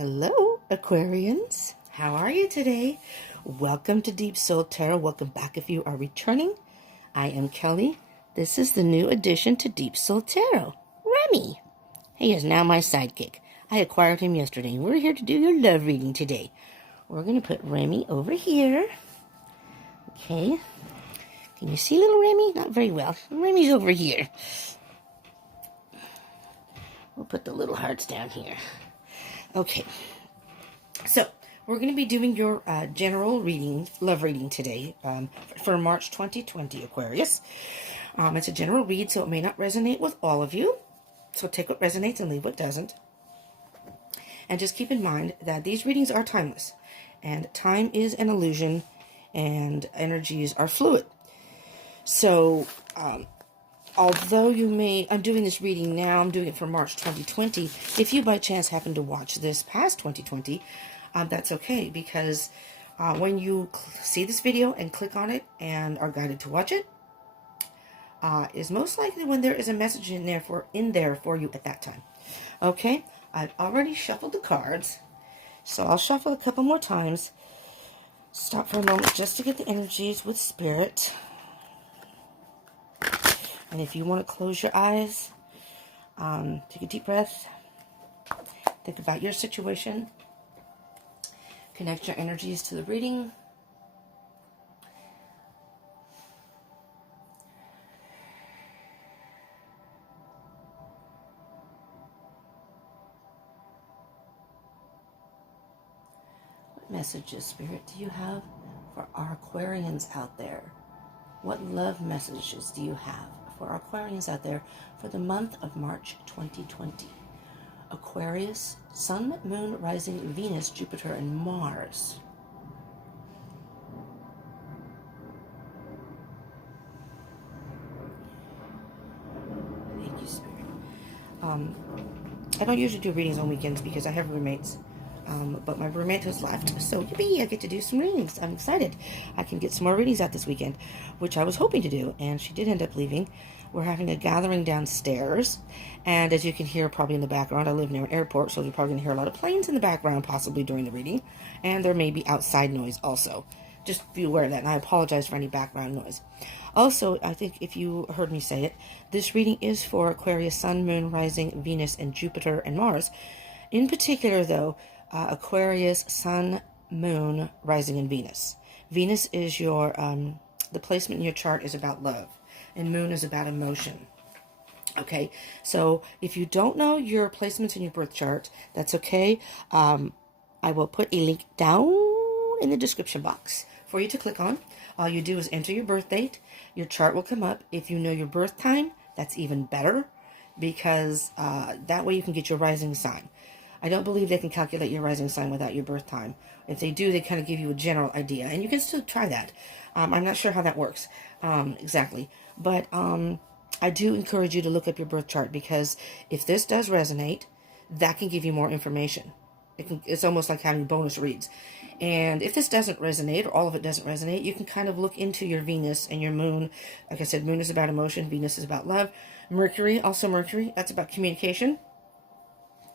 Hello, Aquarians. How are you today? Welcome to Deep Soul Tarot. Welcome back if you are returning. I am Kelly. This is the new addition to Deep Soul Tarot, Remy. He is now my sidekick. I acquired him yesterday. We're here to do your love reading today. We're going to put Remy over here. Okay. Can you see little Remy? Not very well. Remy's over here. We'll put the little hearts down here. Okay, so we're going to be doing your general reading, love reading today for March 2020, Aquarius. It's a general read, so it may not resonate with all of you. So take what resonates and leave what doesn't. And just keep in mind that these readings are timeless. And time is an illusion, and energies are fluid. So, although you may, I'm doing this reading now, I'm doing it for March 2020. If you by chance happen to watch this past 2020, that's okay, because when you see this video and click on it and are guided to watch it, is most likely when there is a message in there for you at that time. Okay, I've already shuffled the cards, so I'll shuffle a couple more times. Stop for a moment just to get the energies with Spirit. And if you want to close your eyes, take a deep breath, think about your situation, connect your energies to the reading. What messages, Spirit, do you have for our Aquarians out there? What love messages do you have for our Aquarians out there for the month of March 2020? Aquarius, Sun, Moon, Rising, Venus, Jupiter, and Mars. Thank you, Spirit. I don't usually do readings on weekends because I have roommates. But my roommate has left, so yippee, I get to do some readings. I'm excited. I can get some more readings out this weekend, which I was hoping to do, and she did end up leaving. We're having a gathering downstairs, and as you can hear probably in the background, I live near an airport, so you're probably going to hear a lot of planes in the background, possibly during the reading, and there may be outside noise also. Just be aware of that, and I apologize for any background noise. Also, I think if you heard me say it, this reading is for Aquarius, Sun, Moon, Rising, Venus, and Jupiter, and Mars. In particular, though, Aquarius, Sun, Moon, Rising, and Venus. Venus is your, the placement in your chart is about love, and Moon is about emotion. Okay, so if you don't know your placements in your birth chart, that's okay. I will put a link down in the description box for you to click on. All you do is enter your birth date. Your chart will come up. If you know your birth time, that's even better, because that way you can get your rising sign. I don't believe they can calculate your rising sign without your birth time. If they do, they kind of give you a general idea, and you can still try that. I'm not sure how that works exactly, but I do encourage you to look up your birth chart, because if this does resonate, that can give you more information. It's almost like having bonus reads. And if this doesn't resonate, or all of it doesn't resonate, you can kind of look into your Venus and your Moon. Like I said, Moon is about emotion, Venus is about love. Mercury, that's about communication.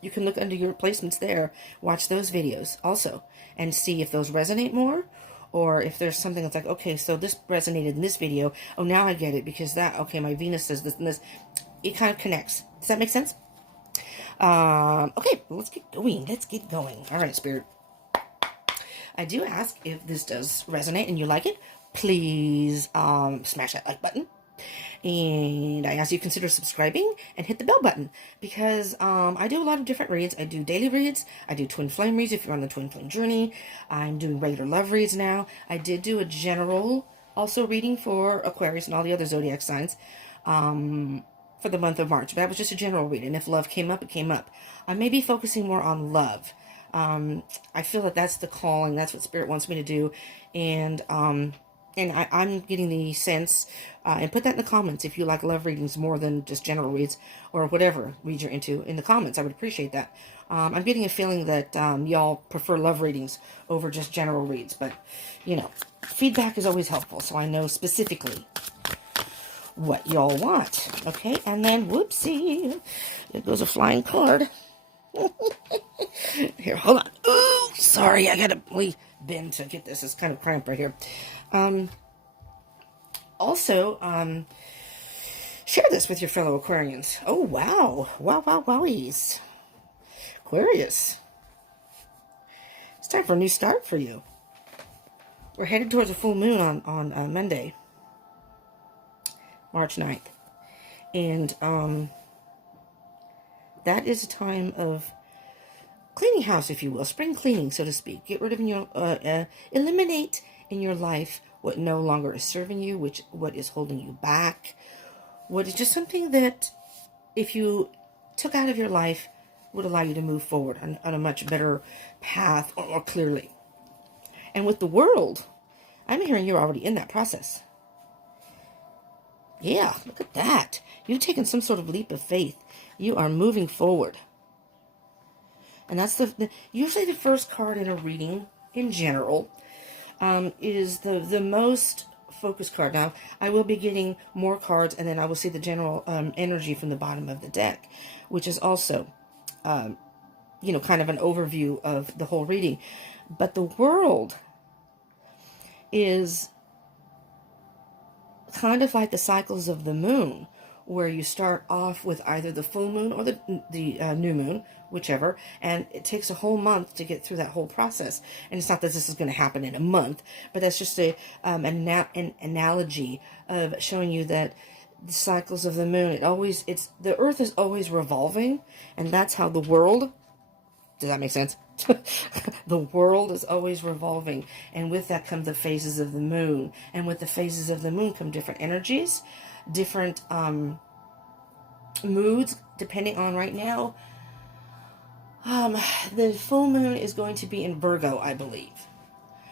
You can look under your placements there, watch those videos also, and see if those resonate more, or if there's something that's like, okay, so this resonated in this video. Oh, now I get it, because that, okay, my Venus says this and this. It kind of connects. Does that make sense? Okay, let's get going. All right, Spirit. I do ask, if this does resonate and you like it, please smash that like button. And I ask you to consider subscribing and hit the bell button, because I do a lot of different reads. I do daily reads. I do twin flame reads if you're on the twin flame journey. I'm doing regular love reads now. I did do a general also reading for Aquarius and all the other zodiac signs for the month of March. But that was just a general read, and if love came up, it came up. I may be focusing more on love. I feel that that's the calling. That's what Spirit wants me to do. And I'm getting the sense, and put that in the comments if you like love readings more than just general reads, or whatever reads you're into in the comments. I would appreciate that. I'm getting a feeling that y'all prefer love readings over just general reads, but, you know, feedback is always helpful, so I know specifically what y'all want. Okay, and then, whoopsie, there goes a flying card. Here, hold on. Ooh, sorry, I gotta bend to get this. It's kind of cramped right here. Also, share this with your fellow Aquarians. Oh, wow. Wowies. Aquarius. It's time for a new start for you. We're headed towards a full moon on Monday, March 9th. And that is a time of cleaning house, if you will. Spring cleaning, so to speak. Get rid of eliminate in your life what no longer is serving you, what is holding you back, what is just something that if you took out of your life would allow you to move forward on a much better path or more clearly. And with the world, I'm hearing you're already in that process. Yeah, look at that. You've taken some sort of leap of faith. You are moving forward. And that's usually the first card in a reading in general is the most focused card. Now, I will be getting more cards, and then I will see the general energy from the bottom of the deck, which is also, kind of an overview of the whole reading. But the world is kind of like the cycles of the moon, where you start off with either the full moon or the new moon, whichever, and it takes a whole month to get through that whole process. And it's not that this is going to happen in a month, but that's just an analogy of showing you that the cycles of the moon, the earth is always revolving, and that's how the world, does that make sense? The world is always revolving, and with that come the phases of the moon, and with the phases of the moon come different energies, different moods, depending on right now. The full moon is going to be in Virgo, I believe.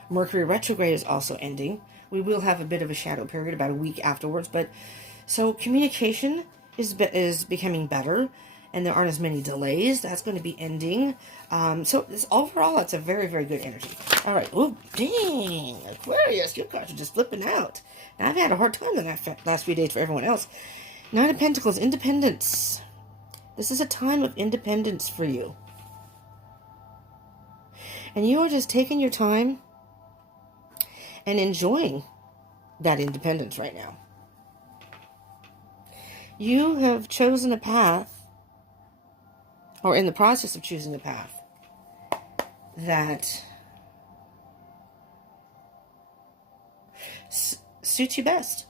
Mercury retrograde is also ending. We will have a bit of a shadow period about a week afterwards, but so communication is becoming better, and there aren't as many delays. That's going to be ending. So overall, it's a very, very good energy. All right. Oh, dang. Aquarius, your cards are just flipping out. Now, I've had a hard time the last few days for everyone else. Nine of Pentacles, independence. This is a time of independence for you. And you are just taking your time and enjoying that independence right now. You have chosen a path, or in the process of choosing a path, that suits you best.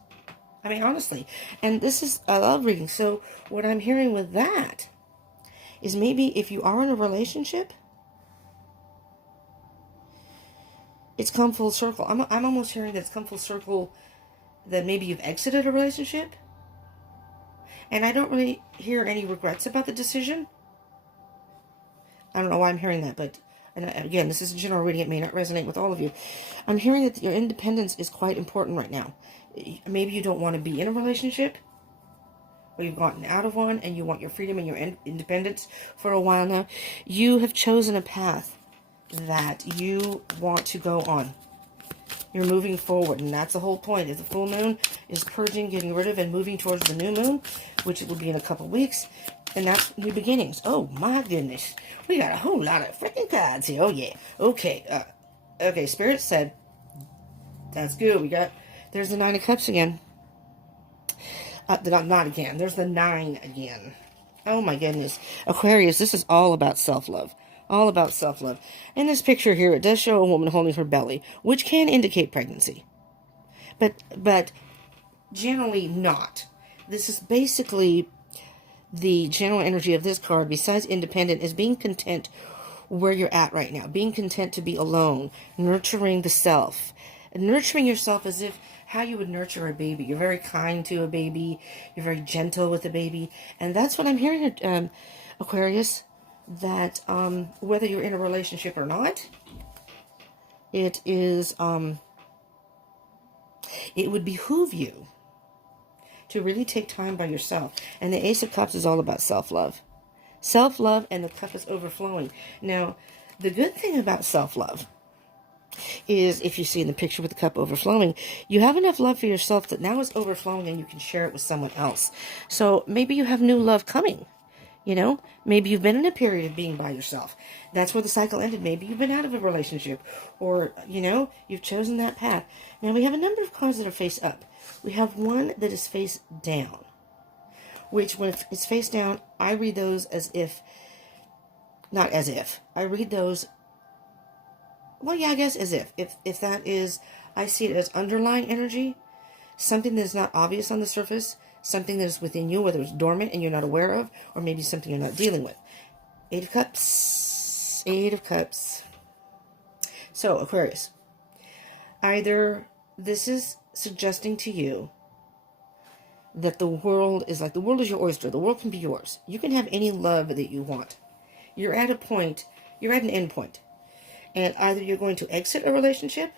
I mean, honestly. And I love reading. So what I'm hearing with that is maybe if you are in a relationship, it's come full circle. I'm almost hearing that it's come full circle, that maybe you've exited a relationship. And I don't really hear any regrets about the decision. I don't know why I'm hearing that, but and again, this is a general reading. It may not resonate with all of you. I'm hearing that your independence is quite important right now. Maybe you don't want to be in a relationship, or you've gotten out of one, and you want your freedom and your independence for a while now. You have chosen a path that you want to go on. You're moving forward, and that's the whole point. Is the full moon is purging, getting rid of, and moving towards the new moon, which will be in a couple weeks. And that's new beginnings. Oh, my goodness. We got a whole lot of freaking cards here. Oh, yeah. Okay. Okay, Spirit said, that's good. There's the Nine of Cups again. Not again. There's the 9 again. Oh, my goodness. Aquarius, this is all about self-love. All about self-love. In this picture here, it does show a woman holding her belly, which can indicate pregnancy. But generally not. This is basically the general energy of this card, besides independent, is being content where you're at right now. Being content to be alone. Nurturing the self. Nurturing yourself as if how you would nurture a baby. You're very kind to a baby. You're very gentle with a baby. And that's what I'm hearing, Aquarius. That whether you're in a relationship or not, it would behoove you to really take time by yourself. And the Ace of Cups is all about self-love. Self-love, and the cup is overflowing. Now, the good thing about self-love is, if you see in the picture with the cup overflowing, you have enough love for yourself that now it's overflowing and you can share it with someone else. So maybe you have new love coming. You know, maybe you've been in a period of being by yourself. That's where the cycle ended. Maybe you've been out of a relationship, or, you know, you've chosen that path. Now, we have a number of cards that are face up. We have one that is face down, which when it's face down, I read those as if, not as if, I read those, well, yeah, I guess as if. If that is, I see it as underlying energy, something that is not obvious on the surface, something that is within you, whether it's dormant and you're not aware of, or maybe something you're not dealing with. 8 of Cups. 8 of Cups. So, Aquarius, either this is suggesting to you that the world is your oyster. The world can be yours. You can have any love that you want. You're at a point, you're at an end point. And either you're going to exit a relationship,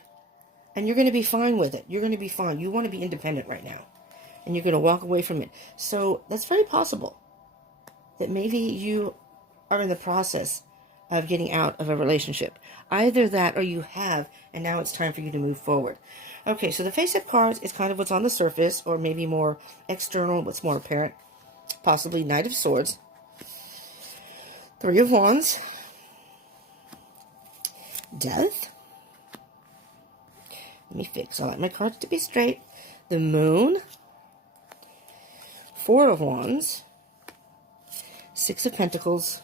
and you're going to be fine with it. You're going to be fine. You want to be independent right now. And you're going to walk away from it. So that's very possible that maybe you are in the process of getting out of a relationship. Either that or you have, and now it's time for you to move forward. Okay, so the face-up cards is kind of what's on the surface, or maybe more external, what's more apparent. Possibly Knight of Swords. 3 of Wands. Death. Let me fix. I like my cards to be straight. The Moon. 4 of Wands. 6 of Pentacles.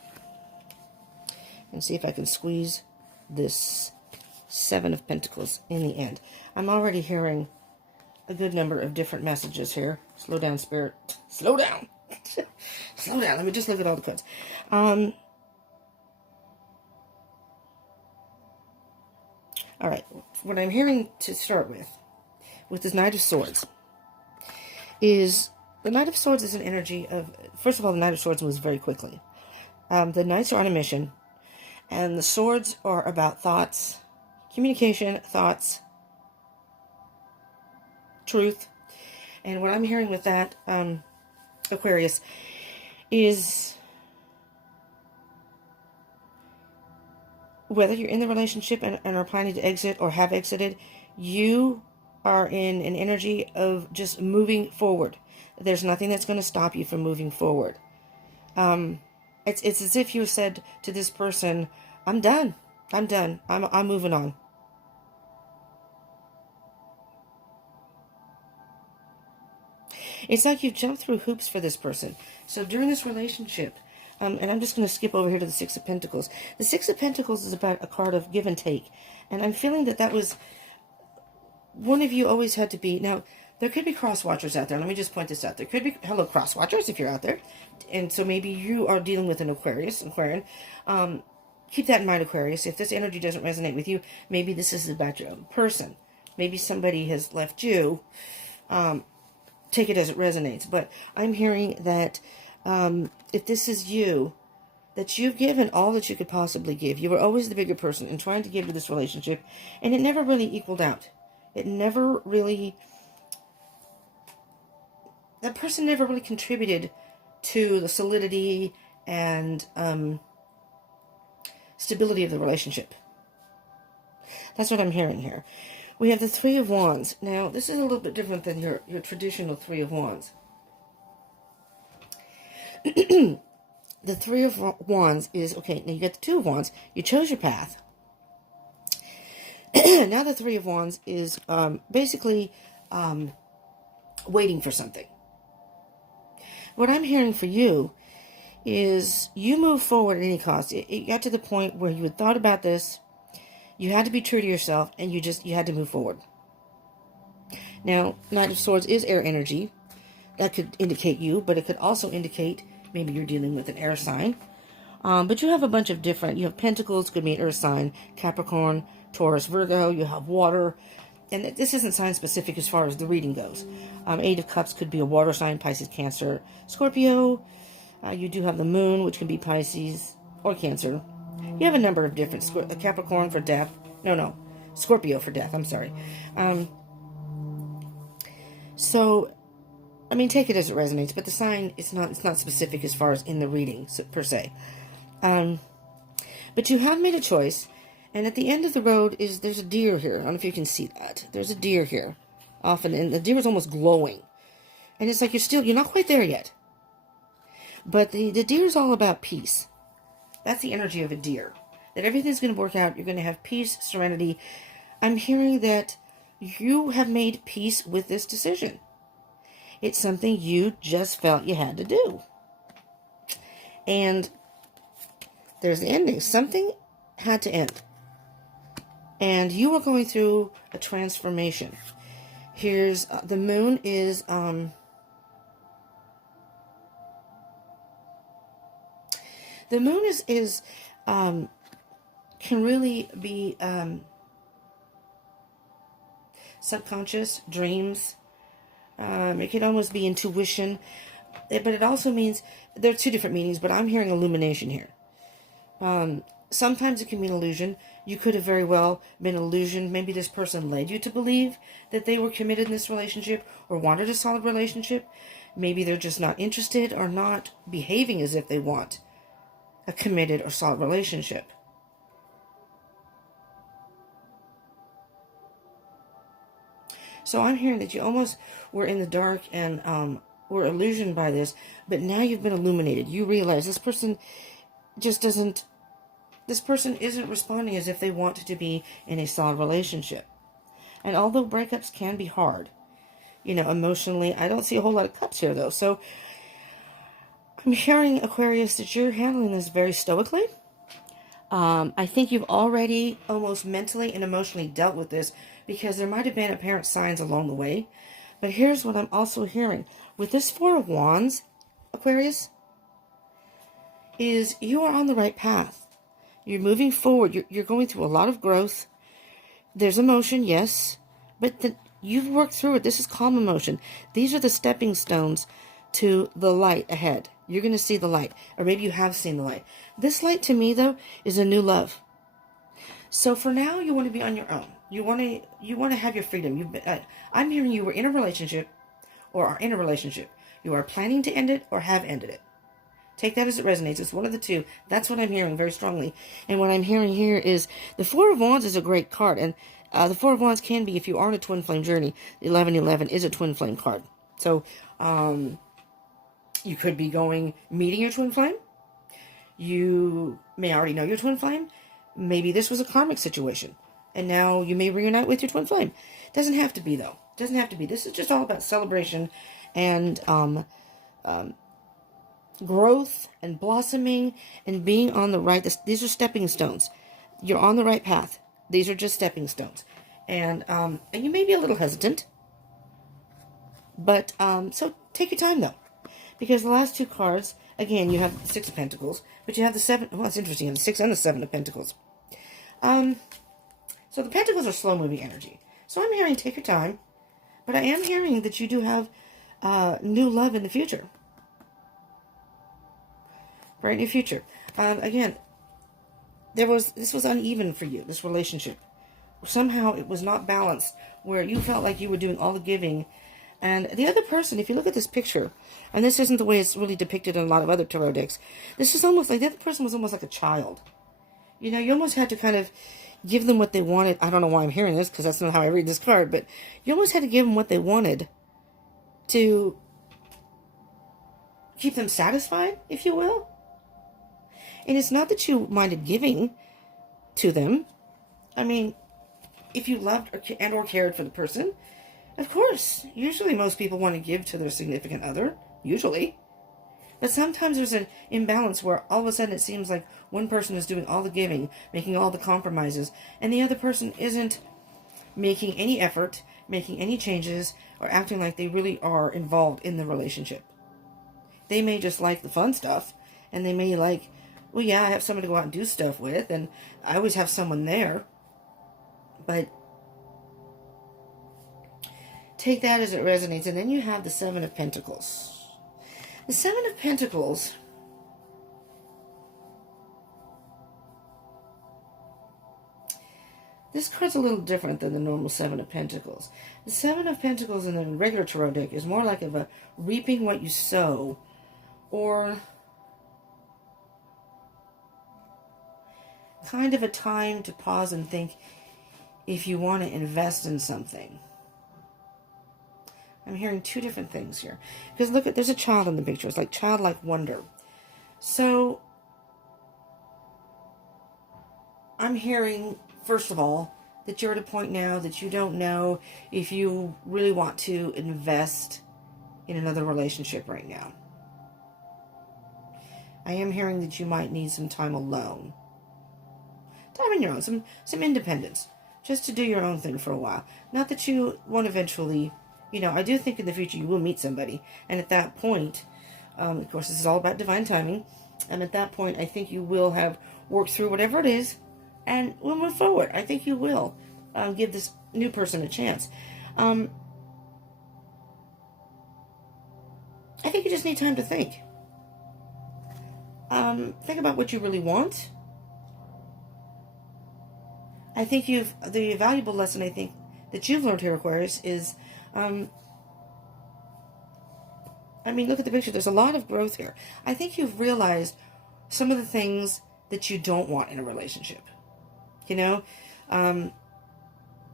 And see if I can squeeze this 7 of Pentacles in the end. I'm already hearing a good number of different messages here. Slow down, Spirit. Slow down. Slow down. Let me just look at all the cards. All right. What I'm hearing to start with this Knight of Swords, is the Knight of Swords is an energy of, first of all, the Knight of Swords moves very quickly. The Knights are on a mission, and the Swords are about thoughts, communication, thoughts, truth. And what I'm hearing with that, Aquarius, is whether you're in the relationship and are planning to exit or have exited, you are in an energy of just moving forward. There's nothing that's going to stop you from moving forward. It's as if you said to this person, I'm done. I'm done. I'm moving on. It's like you've jumped through hoops for this person. So during this relationship, and I'm just going to skip over here to the 6 of Pentacles. The 6 of Pentacles is about a card of give and take. And I'm feeling that that was, one of you always had to be, now, there could be cross-watchers out there. Let me just point this out. There could be, hello, cross-watchers, if you're out there. And so maybe you are dealing with an Aquarian. Keep that in mind, Aquarius. If this energy doesn't resonate with you, maybe this is about your own person. Maybe somebody has left you. Take it as it resonates. But I'm hearing that if this is you, that you've given all that you could possibly give. You were always the bigger person in trying to give to this relationship, and it never really equaled out. It never really, that person never really contributed to the solidity and stability of the relationship. That's what I'm hearing here. We have the 3 of Wands. Now, this is a little bit different than your traditional 3 of Wands. The 3 of Wands is, okay, now you got the 2 of Wands. You chose your path. Now the 3 of Wands is basically waiting for something. What I'm hearing for you is you move forward at any cost. It got to the point where you had thought about this. You had to be true to yourself, and you had to move forward. Now, Knight of Swords is air energy. That could indicate you, but it could also indicate maybe you're dealing with an air sign. But you have a bunch of different, you have Pentacles, could be an earth sign, Capricorn, Taurus, Virgo, you have water. And this isn't sign specific as far as the reading goes. 8 of Cups could be a water sign, Pisces, Cancer, Scorpio. You do have the Moon, which can be Pisces or Cancer. You have a number of different, Capricorn for death. No, Scorpio for death, I'm sorry. So, I mean, take it as it resonates, but the sign, it's not specific as far as in the reading, per se. But you have made a choice, and at the end of the road there's a deer here. I don't know if you can see that. There's a deer here, often, and the deer is almost glowing. And it's like you're not quite there yet. But the deer is all about peace. That's the energy of a deer. That everything's going to work out. You're going to have peace, serenity. I'm hearing that you have made peace with this decision. It's something you just felt you had to do. And there's the ending. Something had to end. And you are going through a transformation. Here's the moon is the moon is can really be subconscious, dreams. It can almost be intuition, but it also means, there are two different meanings, but I'm hearing illumination here. Sometimes it can mean illusion. You could have very well been illusioned. Maybe this person led you to believe that they were committed in this relationship or wanted a solid relationship. Maybe they're just not interested or not behaving as if they want a committed or solid relationship. So I'm hearing that you almost were in the dark and were illusioned by this, but now you've been illuminated. You realize this person just doesn't, this person isn't responding as if they want to be in a solid relationship. And although breakups can be hard, you know, emotionally, I don't see a whole lot of cups here though. So I'm hearing, Aquarius, that you're handling this very stoically. I think you've already almost mentally and emotionally dealt with this, because there might have been apparent signs along the way. But here's what I'm also hearing. With this Four of Wands, Aquarius, is you are on the right path. You're moving forward. You're going through a lot of growth. There's emotion, yes, but you've worked through it. This is calm emotion. These are the stepping stones to the light ahead. You're going to see the light, or maybe you have seen the light. This light to me, though, is a new love. So for now, you want to be on your own. You want to have your freedom. I'm hearing you were in a relationship, or are in a relationship. You are planning to end it, or have ended it. Take that as it resonates. It's one of the two. That's what I'm hearing very strongly. And what I'm hearing here is the Four of Wands is a great card. And the Four of Wands can be, if you are on a twin flame journey, the 1111 is a twin flame card. So you could be meeting your twin flame. You may already know your twin flame. Maybe this was a karmic situation, and now you may reunite with your twin flame. Doesn't have to be, though. Doesn't have to be. This is just all about celebration and growth and blossoming and being on the right. These are stepping stones. You're on the right path. These are just stepping stones, and you may be a little hesitant, but so take your time though, because the last two cards, again, you have the Six of Pentacles, but you have the Seven. Well, it's interesting. You have the Six and the Seven of Pentacles. So the Pentacles are slow-moving energy. So I'm hearing take your time, but I am hearing that you do have new love in the future. Bright new future. Again, this was uneven for you, this relationship. Somehow it was not balanced, where you felt like you were doing all the giving. And the other person, if you look at this picture, and this isn't the way it's really depicted in a lot of other tarot decks, this is almost like the other person was almost like a child. You know, you almost had to kind of give them what they wanted. I don't know why I'm hearing this, because that's not how I read this card, but you almost had to give them what they wanted to keep them satisfied, if you will. And it's not that you minded giving to them. I mean, if you loved or cared for the person, of course, usually most people want to give to their significant other, usually. But sometimes there's an imbalance where all of a sudden it seems like one person is doing all the giving, making all the compromises, and the other person isn't making any effort, making any changes, or acting like they really are involved in the relationship. They may just like the fun stuff, and they may like, well, yeah, I have someone to go out and do stuff with, and I always have someone there. But take that as it resonates. And then you have the Seven of Pentacles. The Seven of Pentacles this card's a little different than the normal Seven of Pentacles. The Seven of Pentacles in the regular tarot deck is more like of a reaping what you sow, or kind of a time to pause and think if you want to invest in something. I'm hearing two different things here. Because look, there's a child in the picture. It's like childlike wonder. So I'm hearing, first of all, that you're at a point now that you don't know if you really want to invest in another relationship right now. I am hearing that you might need some time alone. Time on your own, some independence. Just to do your own thing for a while. Not that you won't eventually, I do think in the future you will meet somebody. And at that point, of course, this is all about divine timing. And at that point, I think you will have worked through whatever it is and we'll move forward. I think you will give this new person a chance. I think you just need time to think. Think about what you really want. I think the valuable lesson I think that you've learned here, Aquarius, is, look at the picture. There's a lot of growth here. I think you've realized some of the things that you don't want in a relationship. Not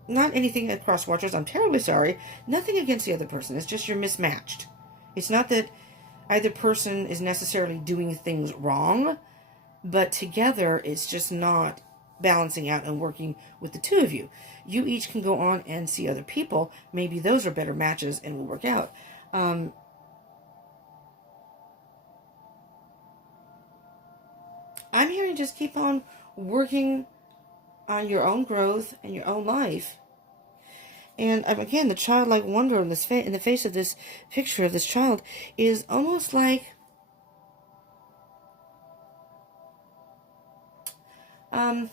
anything at cross watchers. I'm terribly sorry. Nothing against the other person. It's just you're mismatched. It's not that either person is necessarily doing things wrong, but together it's just not balancing out and working with the two of you. You each can go on and see other people. Maybe those are better matches and will work out. I'm hearing just keep on working on your own growth and your own life. And again, the childlike wonder in the face of this picture of this child is almost like I'm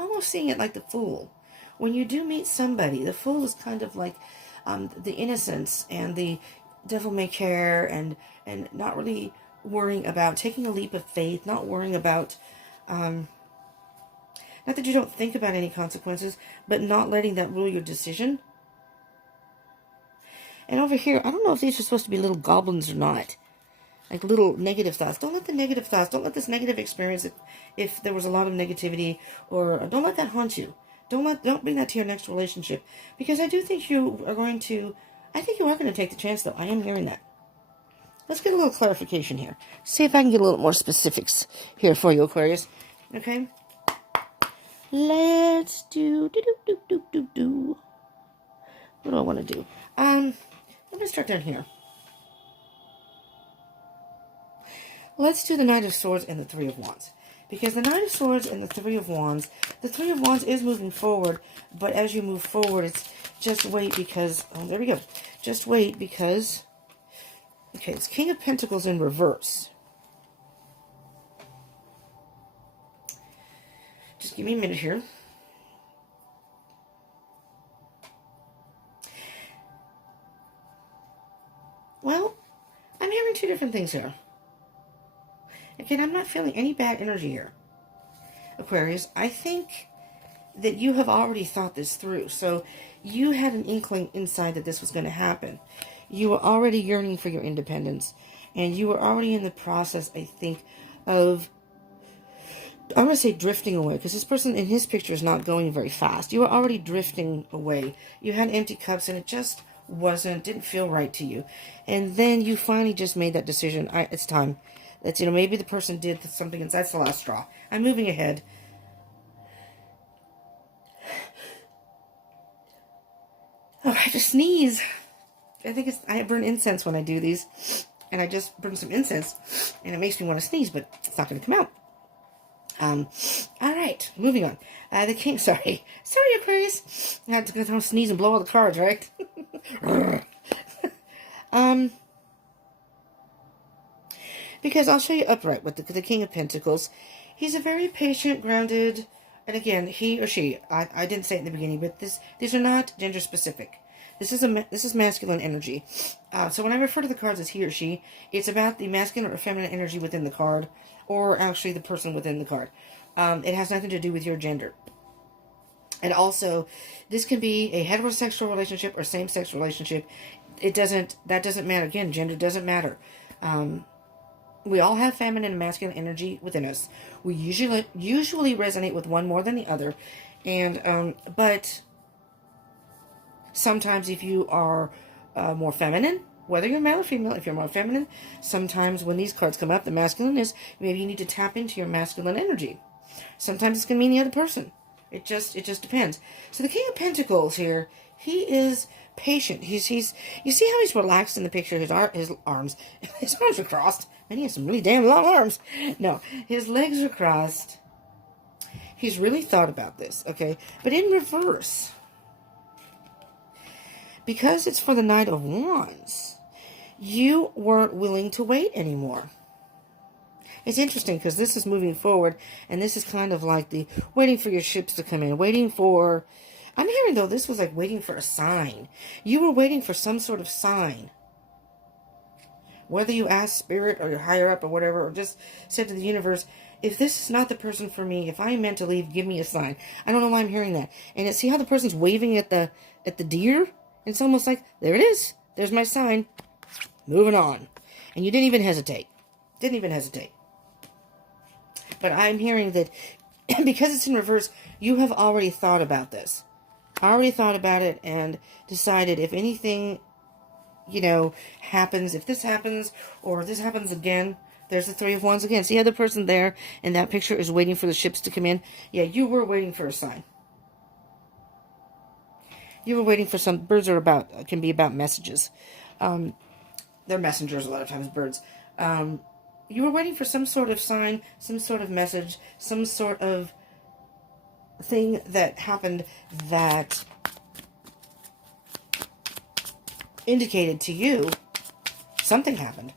almost seeing it like the Fool. When you do meet somebody, the Fool is kind of like the innocence and the devil may care and not really worrying about taking a leap of faith, not worrying about, not that you don't think about any consequences, but not letting that rule your decision. And over here, I don't know if these are supposed to be little goblins or not. Like little negative thoughts. Don't let the negative thoughts, don't let this negative experience, if there was a lot of negativity, or don't let that haunt you. Don't bring that to your next relationship. Because I do think you are going to take the chance, though. I am hearing that. Let's get a little clarification here. See if I can get a little more specifics here for you, Aquarius. Okay? Let's do. What do I want to do? Let me start down here. Let's do the Knight of Swords and the Three of Wands. Because the Knight of Swords and the Three of Wands is moving forward, but as you move forward, it's just wait because, there we go. Just wait because, okay, it's King of Pentacles in reverse. Just give me a minute here. Well, I'm hearing two different things here. Again, I'm not feeling any bad energy here, Aquarius. I think that you have already thought this through. So you had an inkling inside that this was going to happen. You were already yearning for your independence. And you were already in the process, I think, of, I'm going to say drifting away. Because this person in his picture is not going very fast. You were already drifting away. You had empty cups and it just didn't feel right to you. And then you finally just made that decision. It's time. That's, maybe the person did something, and that's the last straw. I'm moving ahead. Oh, I have to sneeze. I think I burn incense when I do these. And I just burn some incense, and it makes me want to sneeze, but it's not going to come out. All right, moving on. The king, sorry, Aquarius. I had to go sneeze and blow all the cards, right? Because I'll show you upright with the King of Pentacles. He's a very patient, grounded, and again, he or she. I didn't say it in the beginning, but these are not gender specific. This is masculine energy. So when I refer to the cards as he or she, it's about the masculine or feminine energy within the card, or actually the person within the card. It has nothing to do with your gender. And also, this can be a heterosexual relationship or same-sex relationship. That doesn't matter. Again, gender doesn't matter. We all have feminine and masculine energy within us. We usually resonate with one more than the other. And, but sometimes if you are more feminine, Whether you're male or female, if you're more feminine, sometimes when these cards come up, the masculine is, maybe you need to tap into your masculine energy. Sometimes it's going to mean the other person. It just depends. So the King of Pentacles here, he is patient. You see how he's relaxed in the picture? His arms are crossed. And he has some really damn long arms. No, his legs are crossed. He's really thought about this, okay? But in reverse, because it's for the Knight of Wands, you weren't willing to wait anymore. It's interesting because this is moving forward, and this is kind of like the waiting for your ships to come in, waiting for... I'm hearing, though, this was like waiting for a sign. You were waiting for some sort of sign. Whether you asked Spirit or your higher up or whatever, or just said to the universe, if this is not the person for me, if I am meant to leave, give me a sign. I don't know why I'm hearing that. And see how the person's waving at the deer? It's almost like, there it is. There's my sign. Moving on. And you didn't even hesitate. Didn't even hesitate. But I'm hearing that because it's in reverse, you have already thought about this. Already thought about it and decided if anything, you know, happens, if this happens or this happens again, there's the Three of Wands again. See how the person there in that picture is waiting for the ships to come in? Yeah, you were waiting for a sign. You were waiting for some... Birds can be about messages. They're messengers a lot of times, birds. You were waiting for some sort of sign, some sort of message, some sort of thing that happened that indicated to you something happened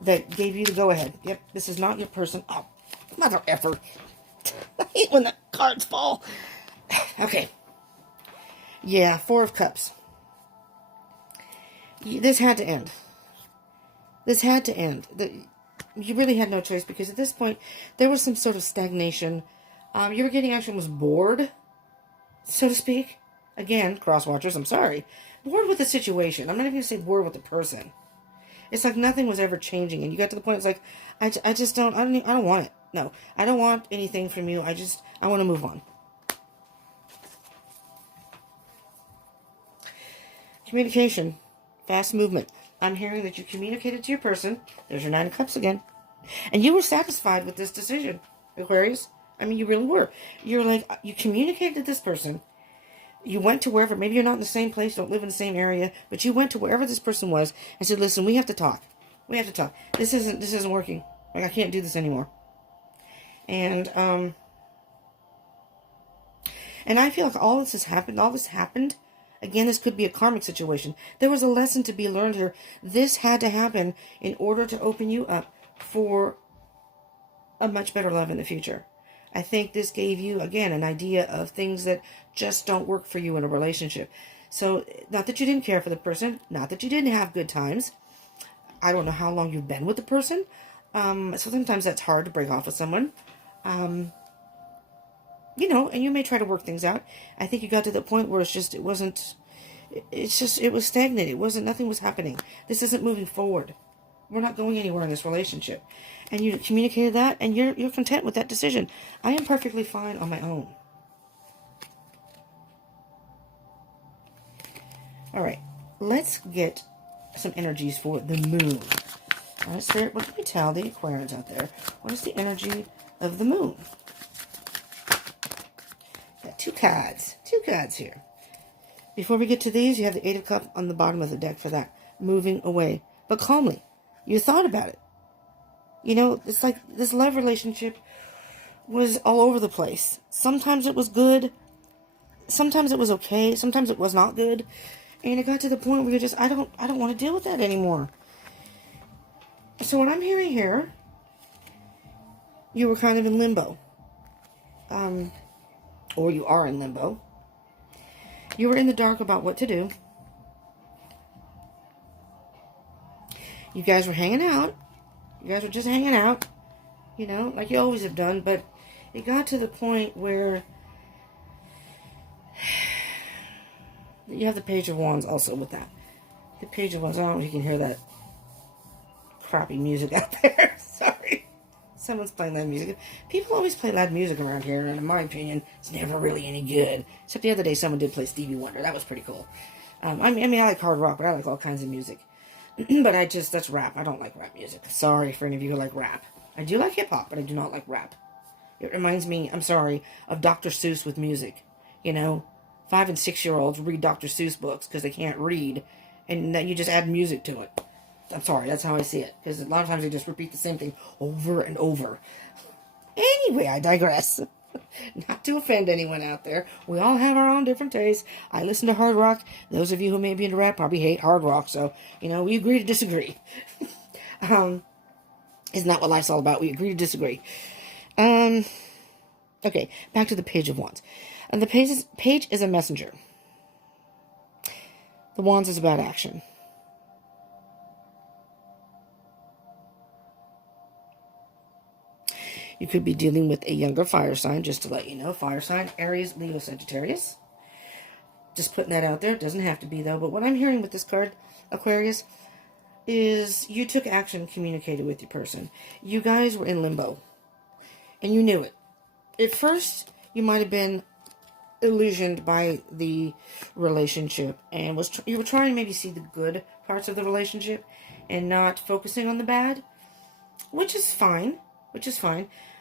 that gave you the go-ahead. Yep, this is not your person. Oh, mother effer. I hate when the cards fall. Okay. Yeah, Four of Cups. This had to end. This had to end. You really had no choice because at this point, there was some sort of stagnation. You were getting actually almost bored, so to speak. Again, cross-watchers, I'm sorry. Bored with the situation. I'm not even going to say bored with the person. It's like nothing was ever changing. And you got to the point, it's like, I don't want it. No, I don't want anything from you. I want to move on. Communication. Fast movement. I'm hearing that you communicated to your person. There's your Nine of Cups again. And you were satisfied with this decision, Aquarius. I mean, you really were. You're like, you communicated to this person. You went to wherever, maybe you're not in the same place, don't live in the same area, but you went to wherever this person was and said, listen, we have to talk. We have to talk. This isn't working. Like, I can't do this anymore. And I feel like all this happened. Again, this could be a karmic situation. There was a lesson to be learned here. This had to happen in order to open you up for a much better love in the future. I think this gave you, again, an idea of things that just don't work for you in a relationship. So, not that you didn't care for the person, not that you didn't have good times. I don't know how long you've been with the person. So sometimes that's hard to break off with someone. You know, and you may try to work things out. I think you got to the point where it was stagnant. Nothing was happening. This isn't moving forward. We're not going anywhere in this relationship. And you communicated that, and you're content with that decision. I am perfectly fine on my own. All right, let's get some energies for the moon. All right, Spirit, what can we tell the Aquarians out there? What is the energy of the moon? Got two cards here. Before we get to these, you have the Eight of Cups on the bottom of the deck for that. Moving away, but calmly. You thought about it. You know, it's like this love relationship was all over the place. Sometimes it was good. Sometimes it was okay. Sometimes it was not good. And it got to the point where you're just, I don't want to deal with that anymore. So what I'm hearing here, you were kind of in limbo. Or you are in limbo. You were in the dark about what to do. You guys were hanging out. You guys were just hanging out. You know, like you always have done. But it got to the point where you have the Page of Wands also with that. The Page of Wands. I don't know if you can hear that crappy music out there. Sorry. Someone's playing loud music. People always play loud music around here, and in my opinion, it's never really any good. Except the other day, someone did play Stevie Wonder. That was pretty cool. I mean, I like hard rock, but I like all kinds of music. But that's rap. I don't like rap music. Sorry for any of you who like rap. I do like hip-hop, but I do not like rap. It reminds me, I'm sorry, of Dr. Seuss with music. You know, 5 and 6-year-olds read Dr. Seuss books because they can't read, and you just add music to it. I'm sorry, that's how I see it. Because a lot of times they just repeat the same thing over and over. Anyway, I digress. Not to offend anyone out there. We all have our own different tastes. I listen to hard rock. Those of you who may be into rap probably hate hard rock. So, you know, we agree to disagree. Isn't that what life's all about? We agree to disagree. Okay, back to the Page of Wands. And the page is a messenger. The Wands is about action. You could be dealing with a younger fire sign, just to let you know. Fire sign, Aries, Leo, Sagittarius. Just putting that out there. It doesn't have to be, though. But what I'm hearing with this card, Aquarius, is you took action, communicated with your person. You guys were in limbo. And you knew it. At first, you might have been illusioned by the relationship. And you were trying to maybe see the good parts of the relationship and not focusing on the bad. Which is fine.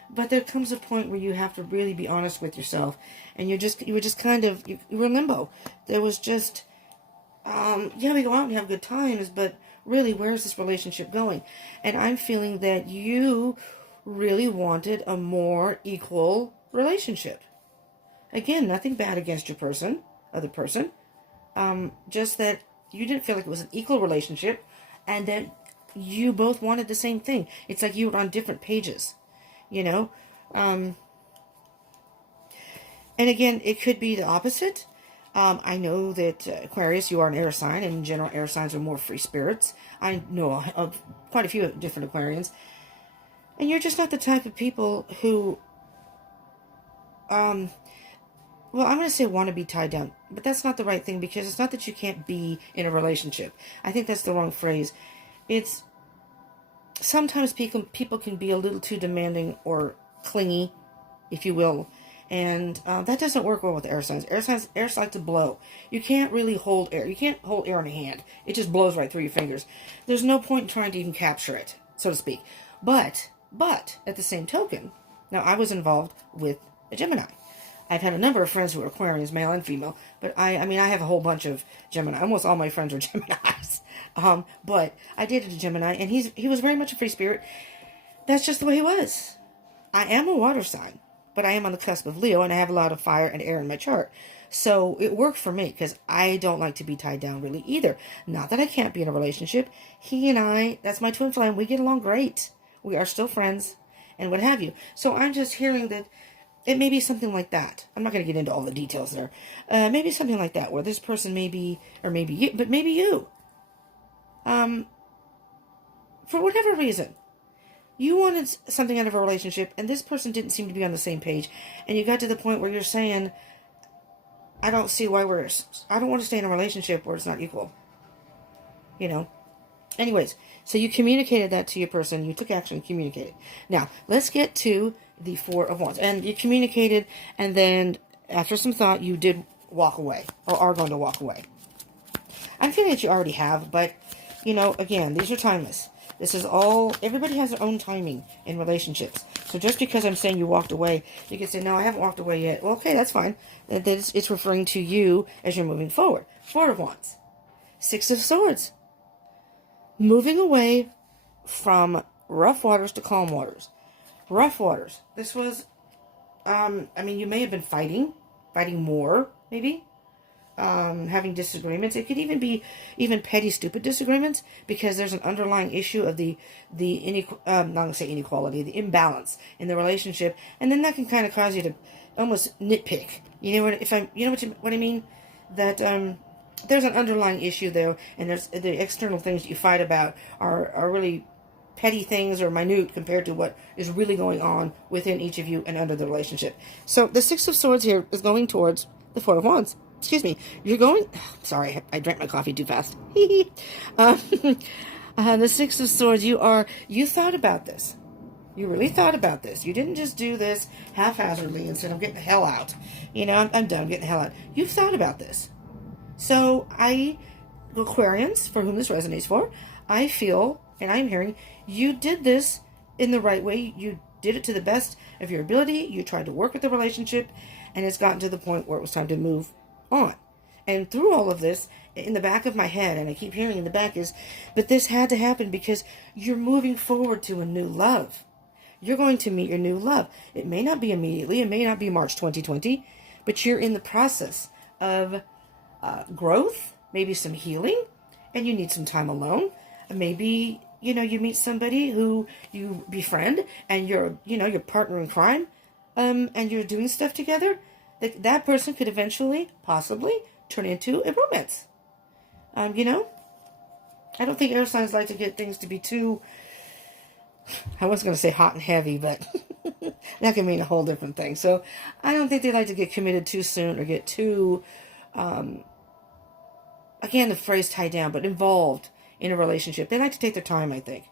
But there comes a point where you have to really be honest with yourself, and you were just kind of, you were in limbo. There was just, yeah, we go out and have good times, but really, where is this relationship going? And I'm feeling that you really wanted a more equal relationship. Again, nothing bad against your other person, just that you didn't feel like it was an equal relationship, and that you both wanted the same thing. It's like you were on different pages, you know? And again, it could be the opposite. I know that Aquarius, you are an air sign, and in general, air signs are more free spirits. I know of quite a few different Aquarians. And you're just not the type of people who, well, I'm going to say want to be tied down. But that's not the right thing, because it's not that you can't be in a relationship. I think that's the wrong phrase. It's sometimes people can be a little too demanding or clingy, if you will, and that doesn't work well with air signs. Airs like to blow. You can't really hold air. You can't hold air in a hand. It just blows right through your fingers. There's no point in trying to even capture it, so to speak. But at the same token, now I was involved with a Gemini. I've had a number of friends who are Aquarians, male and female, but I mean, I have a whole bunch of Gemini. Almost all my friends are Geminis. But I dated a Gemini, and he was very much a free spirit. That's just the way he was. I am a water sign, but I am on the cusp of Leo, and I have a lot of fire and air in my chart. So it worked for me, because I don't like to be tied down really either. Not that I can't be in a relationship. He and I, that's my twin flame, we get along great. We are still friends, and what have you. So I'm just hearing that it may be something like that. I'm not going to get into all the details there. Maybe something like that, where this person may be, or maybe you, but maybe you. For whatever reason, you wanted something out of a relationship, and this person didn't seem to be on the same page, and you got to the point where you're saying, I don't see why I don't want to stay in a relationship where it's not equal. You know? Anyways, so you communicated that to your person, you took action and communicated. Now, let's get to the Four of Wands. And you communicated, and then after some thought, you did walk away, or are going to walk away. I'm feeling that you already have, but, you know, again, these are timeless. This is all, everybody has their own timing in relationships. So just because I'm saying you walked away, you can say, no, I haven't walked away yet. Well, okay, that's fine. It's referring to you as you're moving forward. Four of Wands. Six of Swords. Moving away from rough waters to calm waters. Rough waters. This was, I mean, you may have been fighting more, maybe. Having disagreements. It could even be petty, stupid disagreements, because there's an underlying issue of the not going to say inequality, the imbalance in the relationship, and then that can kind of cause you to almost nitpick. You know what I mean? That there's an underlying issue there, and there's the external things that you fight about are really petty things or minute compared to what is really going on within each of you and under the relationship. So the Six of Swords here is going towards the Four of Wands. Excuse me. You're going... Sorry, I drank my coffee too fast. The Six of Swords, you thought about this. You really thought about this. You didn't just do this haphazardly and said, I'm getting the hell out. You know, I'm done. I'm getting the hell out. You've thought about this. So, Aquarians, for whom this resonates for, I feel, and I'm hearing, you did this in the right way. You did it to the best of your ability. You tried to work with the relationship, and it's gotten to the point where it was time to move on. And through all of this, in the back of my head, and I keep hearing in the back is, but this had to happen because you're moving forward to a new love. You're going to meet your new love. It may not be immediately. It may not be March 2020, but you're in the process of growth, maybe some healing, and you need some time alone. Maybe, you meet somebody who you befriend, and you're, your partner in crime, and you're doing stuff together. That person could eventually, possibly, turn into a romance. I don't think air signs like to get things to be too, I was going to say hot and heavy, but that can mean a whole different thing. So I don't think they like to get committed too soon or get too, again, the phrase tied down, but involved in a relationship. They like to take their time, I think.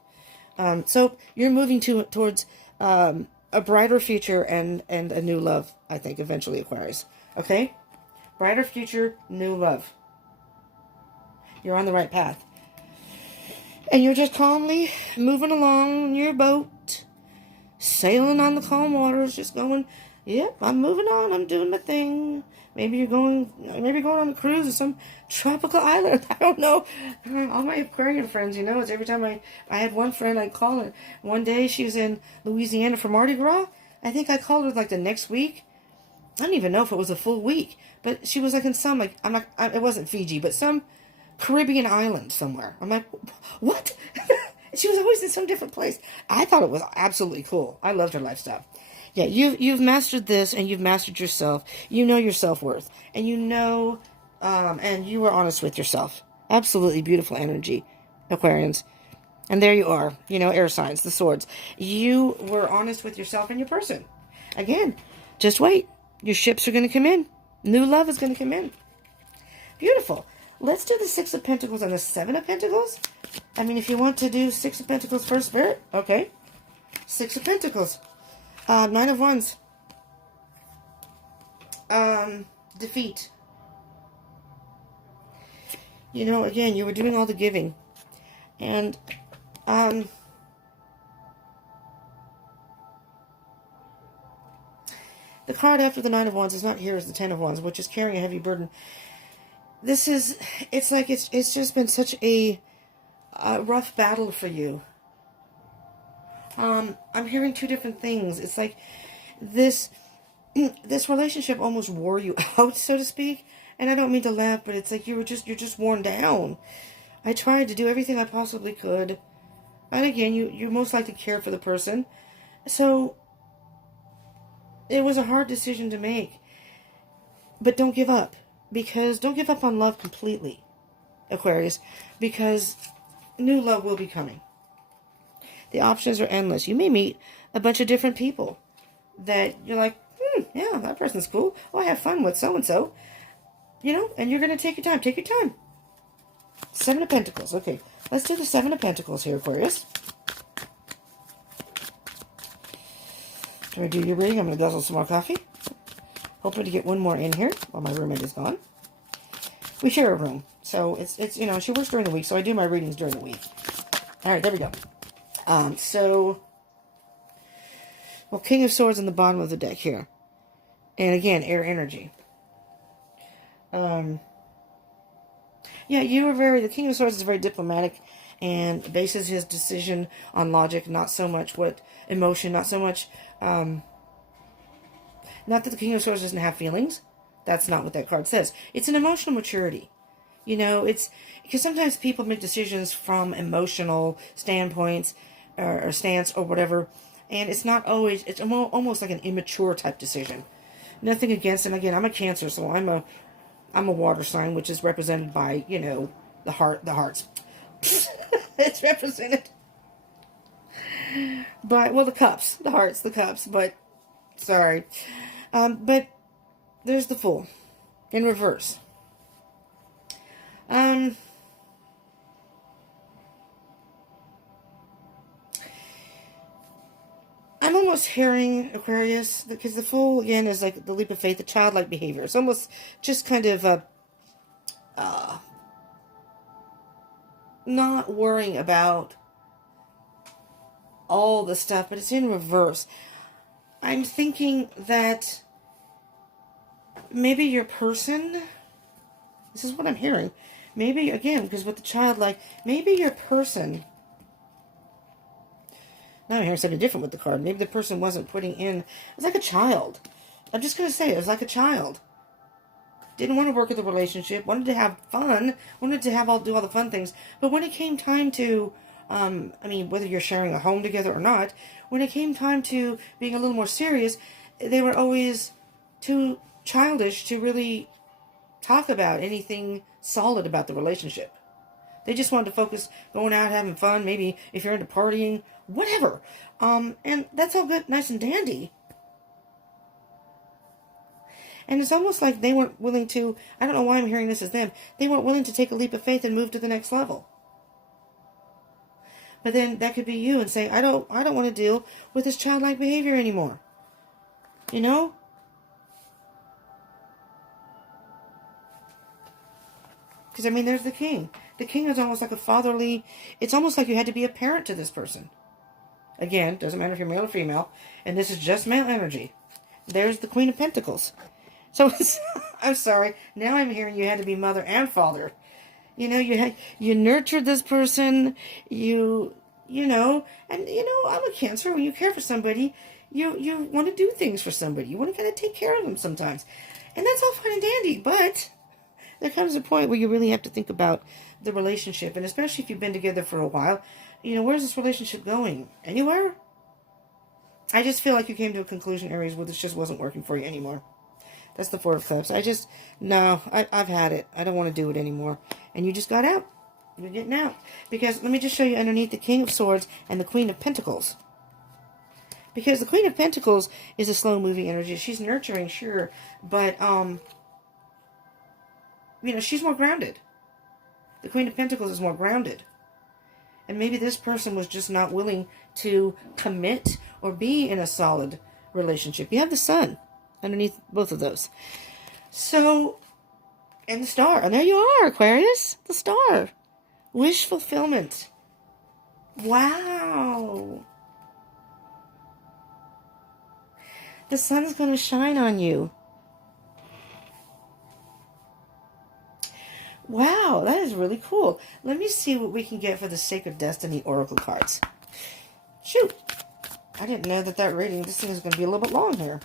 So you're moving towards a brighter future and a new love, I think, eventually, Aquarius. Okay? Brighter future, new love. You're on the right path. And you're just calmly moving along in your boat, sailing on the calm waters, just going, yep, I'm moving on, I'm doing my thing. Maybe you're going on a cruise to some tropical island. I don't know. All my Aquarian friends, it's every time I had one friend I'd call her. One day she was in Louisiana for Mardi Gras. I think I called her like the next week. I don't even know if it was a full week, but she was like in some, it wasn't Fiji, but some Caribbean island somewhere. I'm like, what? She was always in some different place. I thought it was absolutely cool. I loved her lifestyle. Yeah, you've mastered this, and you've mastered yourself. You know your self-worth, and and you were honest with yourself. Absolutely beautiful energy, Aquarians. And there you are, air signs, the swords. You were honest with yourself and your person. Again, just wait. Your ships are going to come in. New love is going to come in. Beautiful. Let's do the Six of Pentacles and the Seven of Pentacles. I mean, if you want to do Six of Pentacles first, Spirit, okay. Six of Pentacles. Nine of Wands. Defeat. Again, you were doing all the giving. And, the card after the Nine of Wands is not here as the Ten of Wands, which is carrying a heavy burden. It's just been such a rough battle for you. I'm hearing two different things. It's like this relationship almost wore you out, so to speak. And I don't mean to laugh, but it's like you're just worn down. I tried to do everything I possibly could. And again, you most likely care for the person. So it was a hard decision to make. But don't give up. Don't give up on love completely, Aquarius. Because new love will be coming. The options are endless. You may meet a bunch of different people that you're like, yeah, that person's cool. Oh, I have fun with so-and-so. And you're going to take your time. Take your time. Seven of Pentacles. Okay, let's do the Seven of Pentacles here, Aquarius. Can I do your reading? I'm going to guzzle some more coffee. Hoping to get one more in here while my roommate is gone. We share a room. So, it's she works during the week, so I do my readings during the week. All right, there we go. King of Swords on the bottom of the deck here. And again, air energy. The King of Swords is very diplomatic and bases his decision on logic, not so much what emotion, not so much, not that the King of Swords doesn't have feelings. That's not what that card says. It's an emotional maturity. It's because sometimes people make decisions from emotional standpoints or stance or whatever, and it's not always, it's almost like an immature type decision. Nothing against, and again, I'm a Cancer, so I'm a water sign, which is represented by, the hearts. It's represented by, the cups, the hearts, the cups, but, sorry. But there's the Fool in reverse. I'm almost hearing, Aquarius, because the Fool, again, is like the leap of faith, the childlike behavior. It's almost just kind of not worrying about all the stuff, but it's in reverse. I'm thinking that maybe your person, this is what I'm hearing, maybe, again, because with the child, like, maybe your person, now I'm hearing something different with the card, maybe the person wasn't putting in, it was like a child. I'm just going to say, it was like a child. Didn't want to work at the relationship, wanted to have fun, wanted to have do all the fun things, but when it came time to, I mean, whether you're sharing a home together or not, when it came time to being a little more serious, they were always too childish to really talk about anything solid about the relationship. They just wanted to focus going out, having fun, maybe if you're into partying, whatever. And that's all good, nice and dandy. And it's almost like they weren't willing to, I don't know why I'm hearing this as them, they weren't willing to take a leap of faith and move to the next level. But then that could be you and say, I don't want to deal with this childlike behavior anymore. You know? Because, I mean, there's the king. The king is almost like a fatherly, it's almost like you had to be a parent to this person. Again, doesn't matter if you're male or female. And this is just male energy. There's the Queen of Pentacles. So, I'm sorry. Now I'm hearing you had to be mother and father. You know, you nurtured this person, you know, and, you know, I'm a Cancer. When you care for somebody, you want to do things for somebody. You want to kind of take care of them sometimes. And that's all fine and dandy, but there comes a point where you really have to think about the relationship, and especially if you've been together for a while, you know, where's this relationship going? Anywhere? I just feel like you came to a conclusion, Aries, where this just wasn't working for you anymore. That's the Four of Cups. I've had it. I don't want to do it anymore. And you just got out. You're getting out. Because let me just show you underneath the King of Swords and the Queen of Pentacles. Because the Queen of Pentacles is a slow-moving energy. She's nurturing, sure. But, you know, she's more grounded. The Queen of Pentacles is more grounded. And maybe this person was just not willing to commit or be in a solid relationship. You have the Sun underneath both of those. So, and the Star. And there you are, Aquarius. The Star. Wish fulfillment. Wow. The sun's going to shine on you. Wow, that is really cool. Let me see what we can get for the Sacred Destiny Oracle cards. Shoot. I didn't know that reading, this thing is going to be a little bit long here.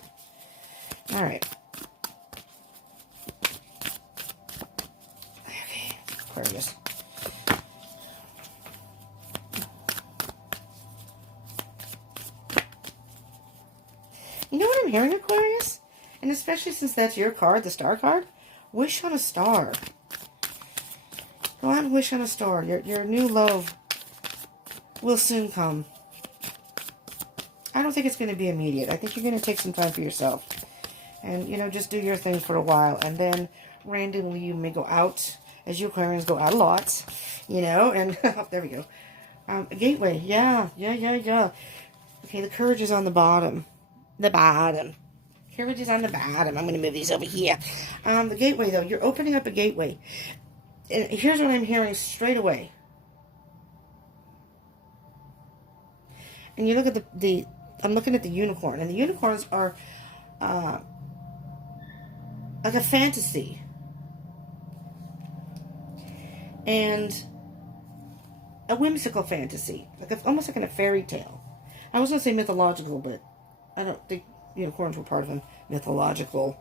All right. Okay, Aquarius. You know what I'm hearing, Aquarius? And especially since that's your card, the Star card, wish on a star. Go out and wish on a star. Your new love will soon come. I don't think it's going to be immediate. I think you're going to take some time for yourself. And, you know, just do your thing for a while. And then randomly you may go out, as you Aquarians go out a lot, you know. And, there we go. A gateway. Yeah. Okay, the courage is on the bottom. The bottom. Courage is on the bottom. I'm going to move these over here. The gateway, though. You're opening up a gateway. And here's what I'm hearing straight away. And you look at I'm looking at the unicorn. And the unicorns are like a fantasy. And a whimsical fantasy. Almost like in a fairy tale. I was going to say mythological, but I don't think unicorns were part of a mythological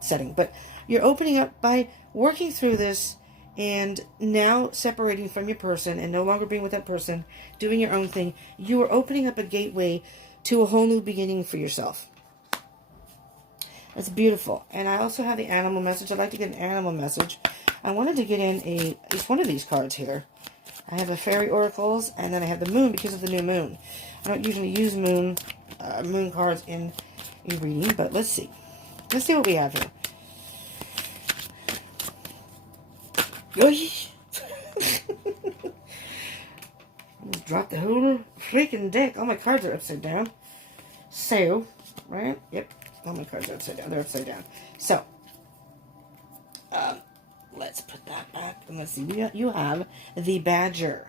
setting. But you're opening up by working through this and now separating from your person and no longer being with that person, doing your own thing. You are opening up a gateway to a whole new beginning for yourself. That's beautiful. And I also have the animal message. I'd like to get an animal message. I wanted to get in each one of these cards here. I have the fairy oracles, and then I have the moon because of the new moon. I don't usually use moon cards in a reading, but let's see. Let's see what we have here. Gosh. Just dropped the whole freaking deck. All my cards are upside down. So, right? Yep. All my cards are upside down. They're upside down. So, Let's put that back. And let's see. You have the Badger.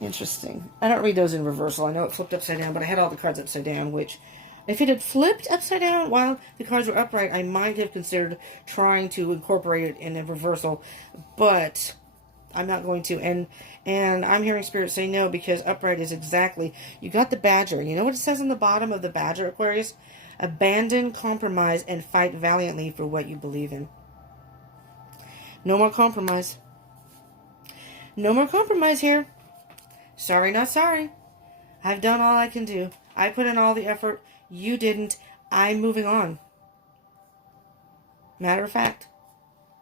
Interesting. I don't read those in reversal. I know it flipped upside down, but I had all the cards upside down, which, if it had flipped upside down while the cards were upright, I might have considered trying to incorporate it in a reversal, but I'm not going to. And I'm hearing Spirit say no, because upright is exactly... You got the Badger. You know what it says on the bottom of the Badger, Aquarius? Abandon, compromise, and fight valiantly for what you believe in. No more compromise. No more compromise here. Sorry, not sorry. I've done all I can do. I put in all the effort. You didn't. I'm moving on. Matter of fact.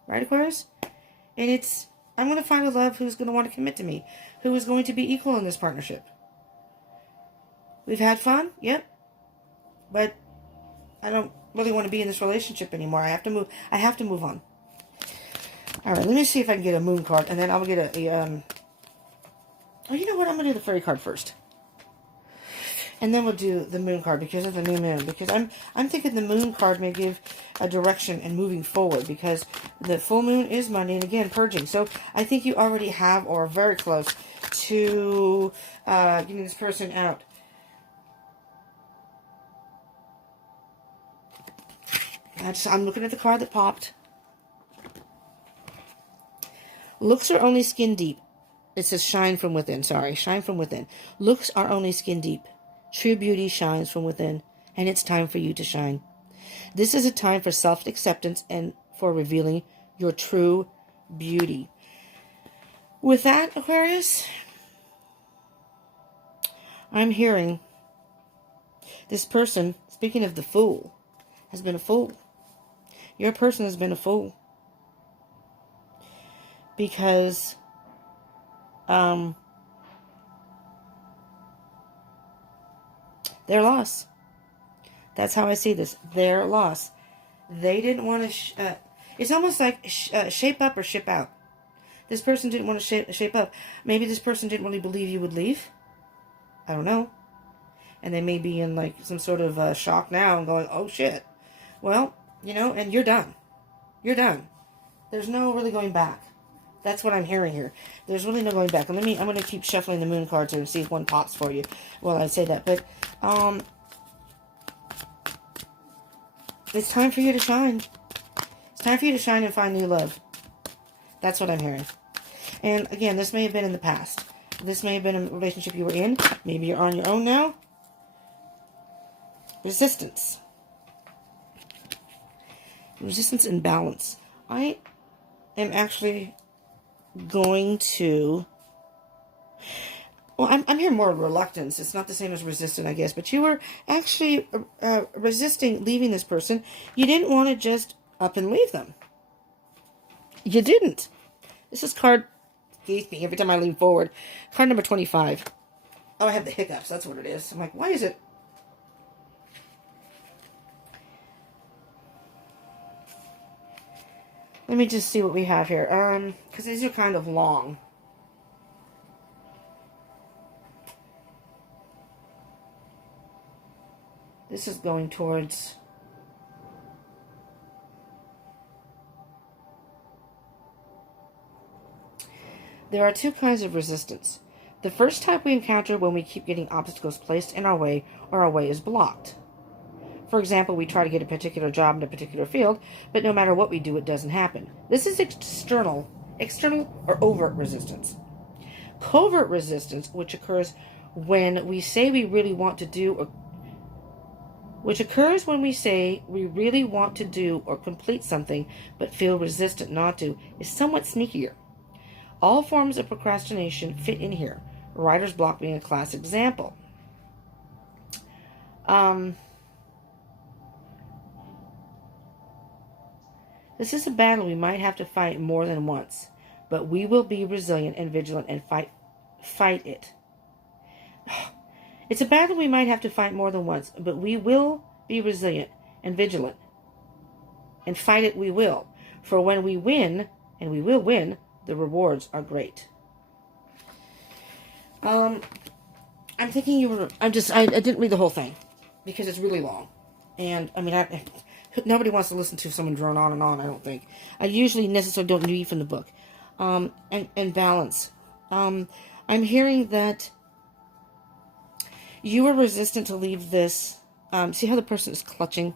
Right, Aquarius? And I'm going to find a love who's going to want to commit to me. Who is going to be equal in this partnership. We've had fun. Yep. But I don't really want to be in this relationship anymore. I have to move. I have to move on. All right. Let me see if I can get a moon card. And then I'll get oh, you know what? I'm going to do the fairy card first. And then we'll do the moon card because of the new moon. Because I'm thinking the moon card may give a direction and moving forward. Because the full moon is Monday. And again, purging. So I think you already have or are very close to getting this person out. I'm looking at the card that popped. Looks are only skin deep. It says shine from within. Sorry, shine from within. Looks are only skin deep. True beauty shines from within, and it's time for you to shine. This is a time for self-acceptance and for revealing your true beauty. With that, Aquarius, I'm hearing this person, speaking of the fool, has been a fool. Your person has been a fool. Because their loss. That's how I see this. Their loss. They didn't want to... it's almost like shape up or ship out. This person didn't want to shape up. Maybe this person didn't really believe you would leave. I don't know. And they may be in like some sort of shock now and going, oh shit. Well, you know, and you're done. You're done. There's no really going back. That's what I'm hearing here. There's really no going back. And I'm going to keep shuffling the moon cards here and see if one pops for you while I say that. But it's time for you to shine. It's time for you to shine and find new love. That's what I'm hearing. And again, this may have been in the past. This may have been a relationship you were in. Maybe you're on your own now. Resistance. Resistance and balance. I am actually going to... Well, I'm hearing more reluctance. It's not the same as resistance, I guess. But you were actually resisting leaving this person. You didn't want to just up and leave them. You didn't. This is card... Excuse me, every time I lean forward. Card number 25. Oh, I have the hiccups. That's what it is. I'm like, why is it... Let me just see what we have here. Because these are kind of long. This is going towards... There are two kinds of resistance. The first type we encounter when we keep getting obstacles placed in our way or our way is blocked. For example, we try to get a particular job in a particular field, but no matter what we do, it doesn't happen. This is external or overt resistance. Covert resistance, which occurs when we say we really want to do or complete something, but feel resistant not to, is somewhat sneakier. All forms of procrastination fit in here. Writer's block being a classic example. This is a battle we might have to fight more than once, but we will be resilient and vigilant and fight it. It's a battle we might have to fight more than once, but we will be resilient and vigilant and fight it we will. For when we win, and we will win, the rewards are great. I'm thinking I didn't read the whole thing because it's really long. And I mean, Nobody wants to listen to someone drone on and on, I don't think. I usually necessarily don't read from the book. And balance. I'm hearing that you are resistant to leave this. See how the person is clutching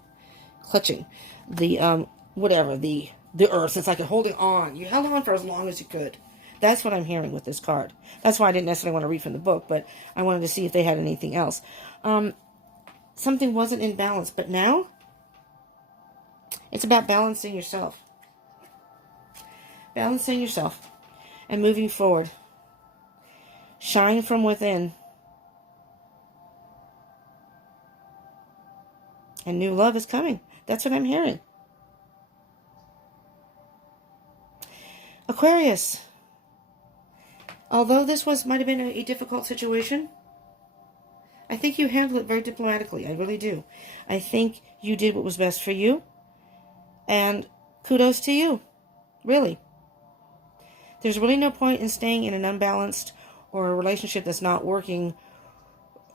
the, whatever, the earth. It's like you're holding on. You held on for as long as you could. That's what I'm hearing with this card. That's why I didn't necessarily want to read from the book, but I wanted to see if they had anything else. Something wasn't in balance, but now it's about balancing yourself. Balancing yourself and moving forward. Shine from within. And new love is coming. That's what I'm hearing. Aquarius. Although this might have been a difficult situation, I think you handled it very diplomatically. I really do. I think you did what was best for you. And kudos to you. Really. There's really no point in staying in an unbalanced or a relationship that's not working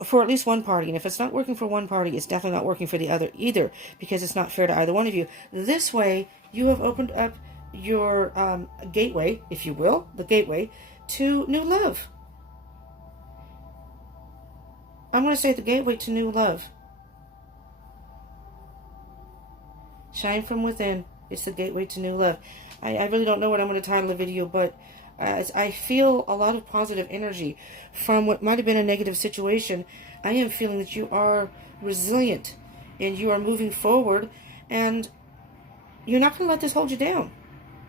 for at least one party. And if it's not working for one party, it's definitely not working for the other either, because it's not fair to either one of you. This way, you have opened up your gateway, if you will, the gateway to new love. I'm going to say the gateway to new love. Shine from within. It's the gateway to new love. I really don't know what I'm going to title the video, but I feel a lot of positive energy from what might have been a negative situation. I am feeling that you are resilient and you are moving forward, and you're not going to let this hold you down,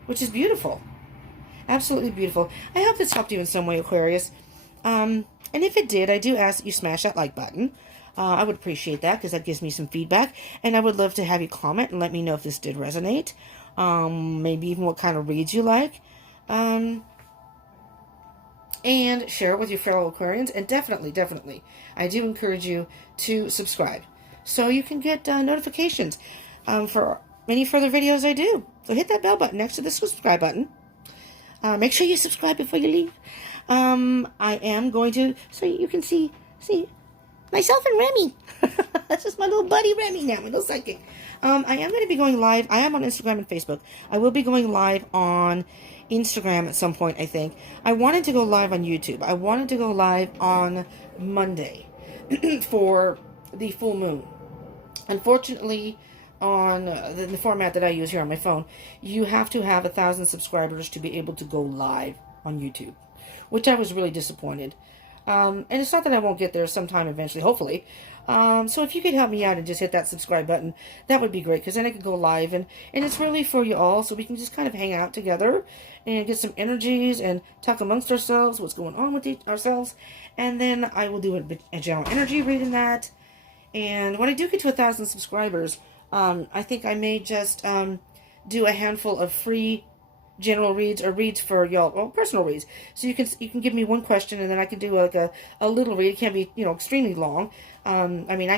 which is beautiful. Absolutely beautiful. I hope this helped you in some way, Aquarius. And if it did, I do ask that you smash that like button. I would appreciate that, because that gives me some feedback. And I would love to have you comment and let me know if this did resonate. Maybe even what kind of reads you like. And share it with your fellow Aquarians. And definitely, I do encourage you to subscribe, so you can get notifications for any further videos I do. So hit that bell button next to the subscribe button. Make sure you subscribe before you leave. I am going to, so you can see myself and Remy. That's just my little buddy Remy now, my little psychic. I am going to be going live. I am on Instagram and Facebook. I will be going live on Instagram at some point, I think. I wanted to go live on YouTube. I wanted to go live on Monday for the full moon. Unfortunately, on the format that I use here on my phone, you have to have 1,000 subscribers to be able to go live on YouTube, which I was really disappointed. And it's not that I won't get there sometime eventually, hopefully. So if you could help me out and just hit that subscribe button, that would be great, because then I could go live, and it's really for you all, so we can just kind of hang out together and get some energies and talk amongst ourselves, what's going on with ourselves. And then I will do a general energy reading that. And when I do get to 1,000 subscribers, I think I may just do a handful of free general reads, or reads for y'all, well, personal reads. So you can give me one question, and then I can do like a little read. It can't be, extremely long. I mean,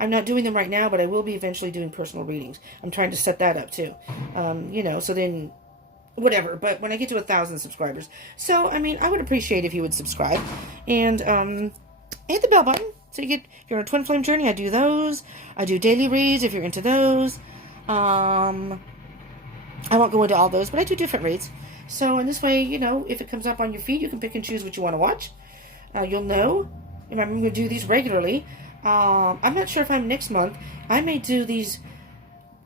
I'm not doing them right now, but I will be eventually doing personal readings. I'm trying to set that up too. So then, whatever. But when I get to 1,000 subscribers. So, I mean, I would appreciate if you would subscribe. And hit the bell button. So if you're on a twin flame journey, I do those. I do daily reads if you're into those. I won't go into all those, but I do different reads. So in this way, if it comes up on your feed, you can pick and choose what you want to watch. You'll know if I'm going to do these regularly. I'm not sure if I'm next month. I may do these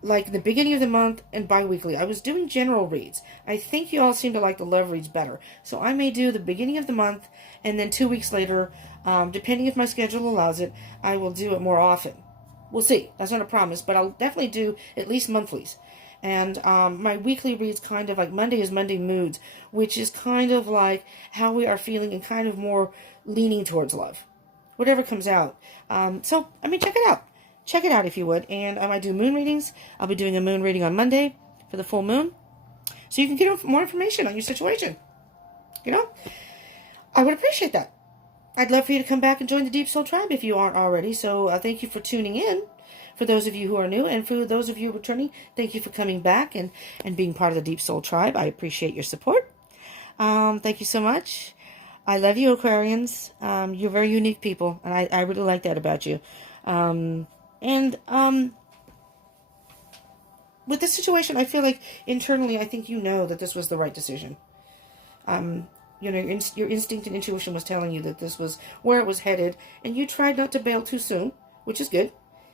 like the beginning of the month and bi-weekly. I was doing general reads. I think you all seem to like the love reads better. So I may do the beginning of the month, and then 2 weeks later, depending if my schedule allows it, I will do it more often. We'll see. That's not a promise, but I'll definitely do at least monthlies. And my weekly reads kind of like Monday is Monday Moods, which is kind of like how we are feeling and kind of more leaning towards love. Whatever comes out. So, I mean, check it out. Check it out if you would. And I do moon readings. I'll be doing a moon reading on Monday for the full moon. So you can get more information on your situation. I would appreciate that. I'd love for you to come back and join the Deep Soul Tribe if you aren't already. So thank you for tuning in. For those of you who are new, and for those of you returning, thank you for coming back and being part of the Deep Soul Tribe. I appreciate your support. Thank you so much. I love you, Aquarians. You're very unique people, and I really like that about you. with this situation, I feel like internally, I think you know that this was the right decision. You know, your instinct and intuition was telling you that this was where it was headed, and you tried not to bail too soon, which is good.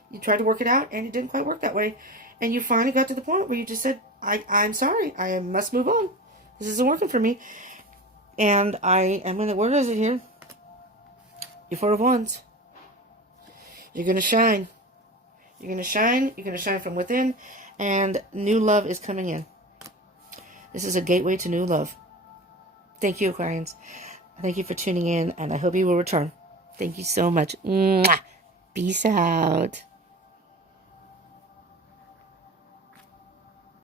You tried to work it out, and it didn't quite work that way. And you finally got to the point where you just said, I'm sorry. I must move on. This isn't working for me. And I am going to, where is it here? Your Four of Wands. You're going to shine. You're going to shine. You're going to shine from within. And new love is coming in. This is a gateway to new love. Thank you, Aquarians. Thank you for tuning in, and I hope you will return. Thank you so much. Mwah. Peace out.